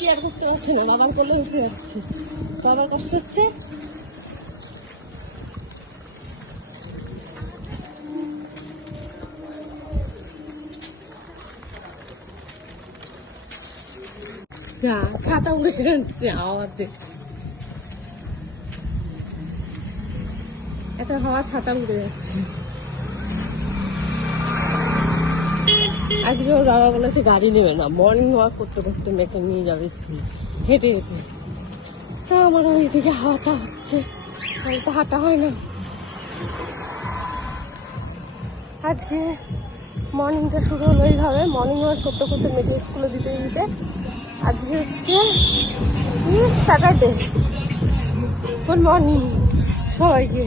কি আর করতে পারছে না, বাবা করলে উঠে যাচ্ছে, বাবার কষ্ট হচ্ছে। ছাতা উড়ে যাচ্ছে আওয়াজে, এত হাওয়া ছাতা উড়ে যাচ্ছে। আজকে ওর বাবা বলেছে গাড়ি নেবে না, মর্নিং ওয়াক করতে করতে মেয়েকে নিয়ে যাবে স্কুলে হেঁটে হেঁটে। তা আমার ওইদিকে হাওয়াটা হচ্ছে, তো হাঁটা হয় না। আজকে মর্নিংটা শুরু হলো এইভাবে, মর্নিং ওয়াক করতে করতে মেয়েকে স্কুলে দিতে দিতে। আজকে হচ্ছে স্যাটারডে। গুড মর্নিং সবাইকে।